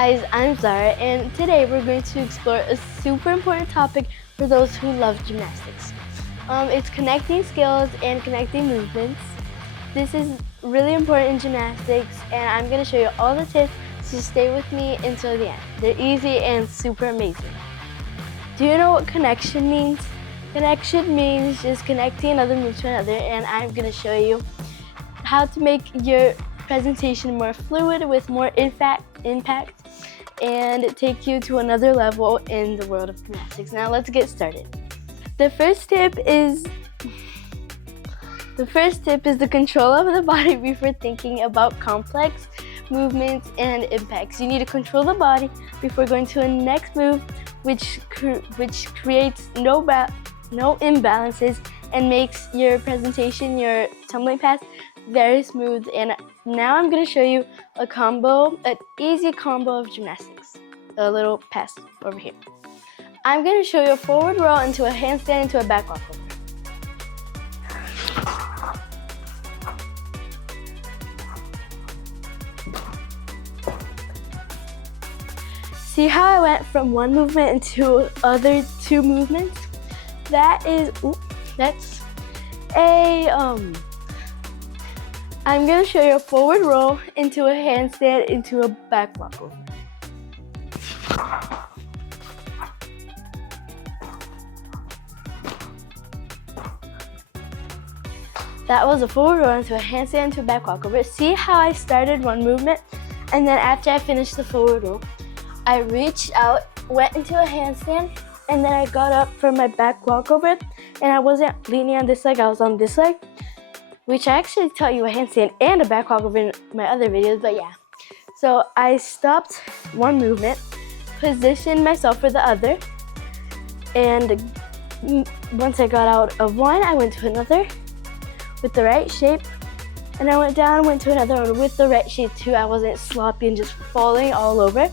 guys, I'm Zara, and today we're going to explore a super important topic for those who love gymnastics. It's connecting skills and connecting movements. This is really important in gymnastics, and I'm going to show you all the tips, so stay with me until the end. They're easy and super amazing. Do you know what connection means? Connection means just connecting another move to another, and I'm going to show you how to make your presentation more fluid with more impact and take you to another level in the world of gymnastics. Now let's get started. The first tip is the control of the body before thinking about complex movements and impacts. You need to control the body before going to a next move, which creates no imbalances and makes your presentation, your tumbling pass, very smooth. And now I'm going to show you an easy combo of gymnastics. A little pass over here. I'm going to show you a forward roll into a handstand into a back walkover. See how I went from one movement into other two movements? I'm going to show you a forward roll into a handstand into a back walkover. That was a forward roll into a handstand into a back walkover. See how I started one movement, and then after I finished the forward roll, I reached out, went into a handstand, and then I got up from my back walkover, and I wasn't leaning on this leg, I was on this leg, which I actually taught you a handstand and a back walkover in my other videos, but yeah. So I stopped one movement, positioned myself for the other, and once I got out of one, I went to another with the right shape, and I went down, went to another one with the right shape too. I wasn't sloppy and just falling all over.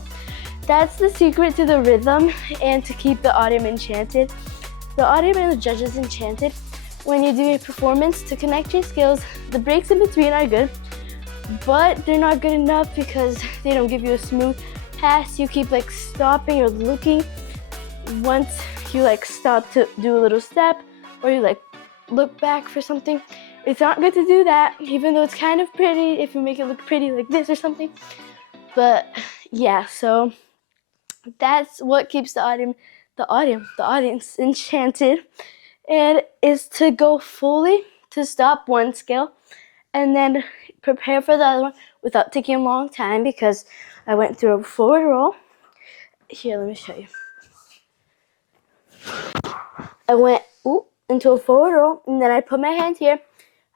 That's the secret to the rhythm and to keep the audience enchanted. The audience and the judges enchanted. When you do a performance to connect your skills, the breaks in between are good, but they're not good enough because they don't give you a smooth pass. You keep stopping or looking. Once you stop to do a little step or you look back for something, it's not good to do that, even though it's kind of pretty if you make it look pretty like this or something. But yeah, so that's what keeps the audience enchanted, and is to go fully, to stop one skill and then prepare for the other one without taking a long time, because I went through a forward roll. Here, let me show you. I went into a forward roll, and then I put my hand here.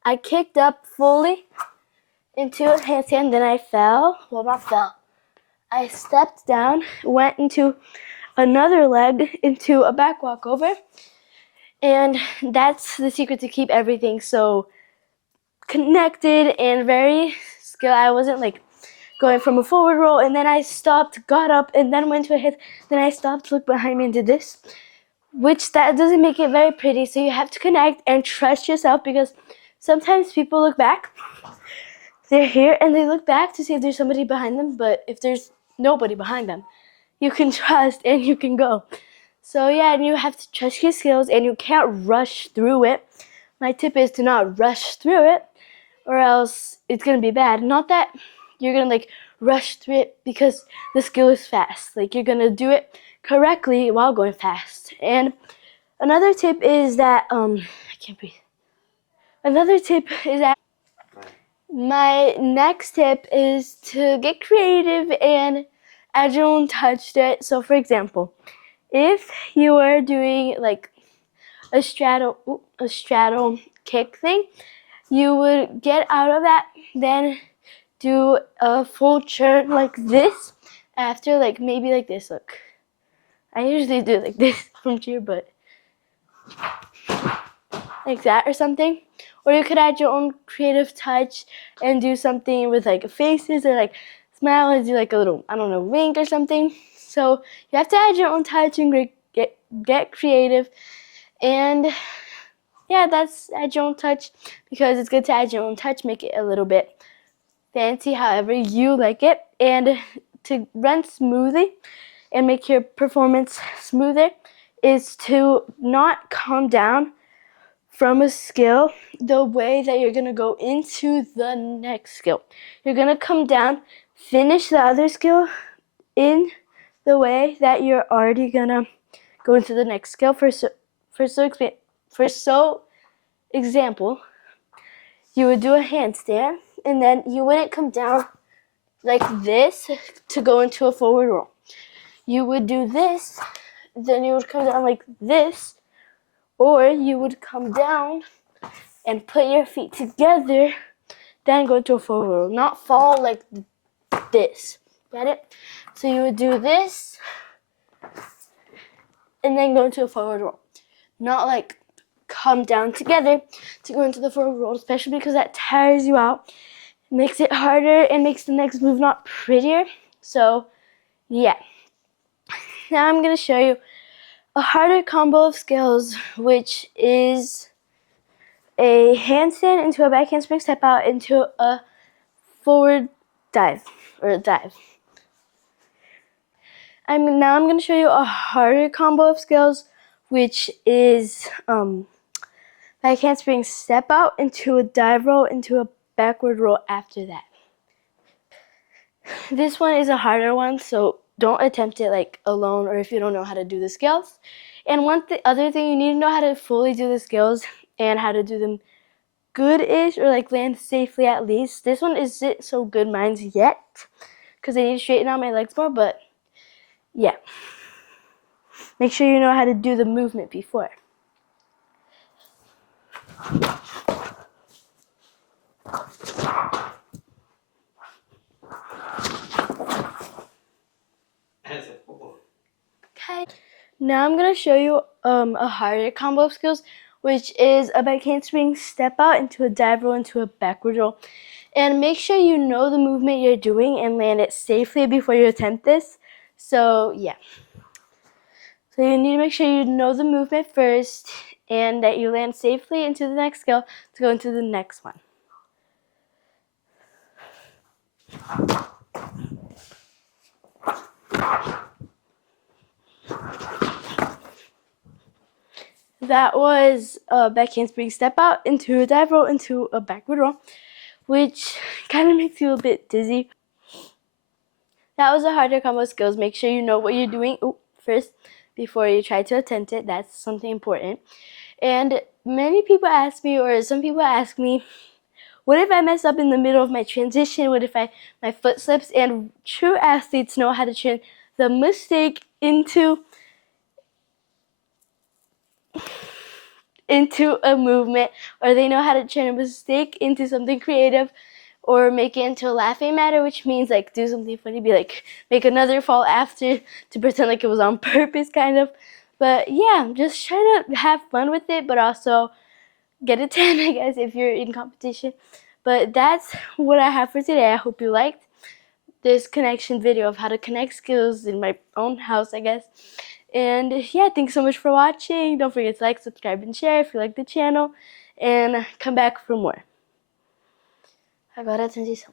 I kicked up fully into a handstand, then I fell. Well, not fell. I stepped down, went into another leg into a back walkover, and that's the secret to keep everything so connected and very skilled. I wasn't going from a forward roll and then I stopped, got up, and then went to a hit. Then I stopped, looked behind me, and did this, which that doesn't make it very pretty. So you have to connect and trust yourself, because sometimes people look back. They're here and they look back to see if there's somebody behind them, but if there's nobody behind them, you can trust and you can go. So yeah, and you have to trust your skills and you can't rush through it. My tip is to not rush through it, or else it's gonna be bad. Not that you're gonna rush through it because the skill is fast. You're gonna do it correctly while going fast. And another tip is that I can't breathe. Another tip is that my next tip is to get creative and add your own touch to it. So for example, if you are doing a straddle kick thing, you would get out of that, then do a full turn like this after, maybe like this. Look, I usually do like this from cheer, but like that or something. Or you could add your own creative touch and do something with faces, or smile and do a little, I don't know, wink or something. So you have to add your own touch and get creative. And yeah, that's add your own touch, because it's good to add your own touch, make it a little bit fancy however you like it. And to run smoothly and make your performance smoother is to not calm down from a skill the way that you're going to go into the next skill. You're going to come down, finish the other skill in the way that you're already going to go into the next skill. For example, you would do a handstand, and then you wouldn't come down like this to go into a forward roll. You would do this, then you would come down like this, or you would come down and put your feet together, then go to a forward roll. Not fall like this. Get it? So you would do this, and then go into a forward roll. Not like come down together to go into the forward roll, especially because that tires you out, makes it harder, and makes the next move not prettier. So, yeah. Now I'm going to show you a harder combo of skills, which is a handstand into a back handspring step out into a forward dive, or a dive. Now I'm going to show you a harder combo of skills, which is back handspring step out into a dive roll into a backward roll after that. This one is a harder one, so don't attempt it like alone or if you don't know how to do the skills. And other thing, you need to know how to fully do the skills and how to do them good-ish or like land safely at least. This one isn't so good mine's yet because I need to straighten out my legs more, but yeah. Make sure you know how to do the movement before. Okay. Now I'm going to show you a harder combo of skills, which is a back handspring step out into a dive roll into a backward roll. And make sure you know the movement you're doing and land it safely before you attempt this. So, yeah. So you need to make sure you know the movement first and that you land safely into the next skill to go into the next one. That was a back handspring step out into a dive roll into a backward roll, which kind of makes you a bit dizzy. That was a harder combo of skills. Make sure you know what you're doing first before you try to attempt it. That's something important. And many people ask me, or some people ask me, what if I mess up in the middle of my transition? What if my foot slips? And true athletes know how to turn the mistake into a movement, or they know how to turn a mistake into something creative, or make it into a laughing matter, which means like do something funny, be like make another fall after to pretend like it was on purpose, kind of. But yeah, just try to have fun with it, but also get a 10, I guess, if you're in competition. But that's what I have for today. I hope you liked this connection video of how to connect skills in my own house, I guess. And yeah, thanks so much for watching. Don't forget to like, subscribe, and share if you like the channel. And come back for more. Agora a transição.